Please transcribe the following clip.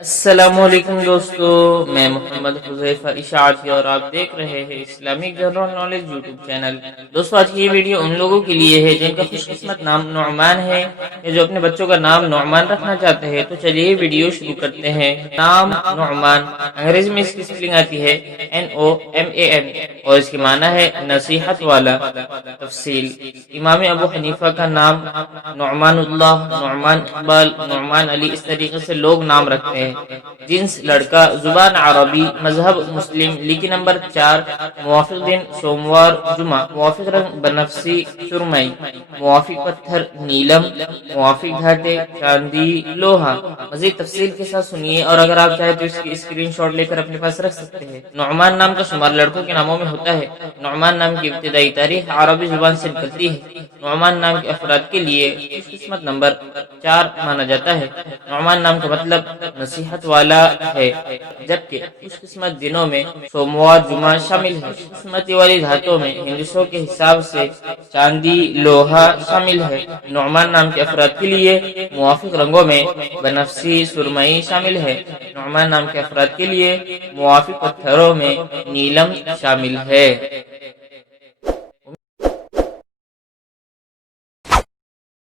السلام علیکم دوستو، میں محمد حذیفہ اشاعتی اور آپ دیکھ رہے ہیں Islamic general knowledge YouTube channel. دوستو آج کی یہ ویڈیو ان لوگوں کے لیے ہے جن کا خوش قسمت نام نعمان ہے یا جو اپنے بچوں کا نام نعمان رکھنا چاہتے ہیں۔ تو چلیے یہ ویڈیو شروع کرتے ہیں۔ نام نعمان، انگریزی میں اس کی سپیلنگ آتی ہے NOMAN اور اس کی معنی ہے نصیحت والا۔ تفصیل: امام ابو حنیفہ کا نام نعمان اللہ، نعمان اقبال، نعمان علی، اس طریقے سے لوگ نام رکھتے ہیں۔ جنس لڑکا، زبان عربی، مذہب مسلم، لکی نمبر 4، موافق دن سوموار جمعہ، موافق رنگ بنفسی سرمئی، موافق پتھر نیلم، موافق گھاٹے چاندی لوہا۔ مزید تفصیل کے ساتھ سنیے اور اگر آپ چاہیں تو اس کی اسکرین شاٹ لے کر اپنے پاس رکھ سکتے ہیں۔ نعمان نام کا شمار لڑکوں کے ناموں میں ہوتا ہے۔ نعمان نام کی ابتدائی تاریخ عربی زبان سے نکلتی ہے۔ نعمان نام کے افراد کے لیے خوش قسمت نمبر 4 مانا جاتا ہے۔ نعمان نام کا مطلب نصیحت والا ہے، جبکہ خوش قسمت دنوں میں سوموار جمعہ شامل ہے۔ خوش قسمتی والی دھاتوں میں ہندسوں کے حساب سے چاندی لوہا شامل ہے۔ نعمان نام کے افراد کے لیے موافق رنگوں میں بنفسی سرمئی شامل ہے۔ نعمان نام کے افراد کے لیے موافق پتھروں میں نیلم شامل ہے۔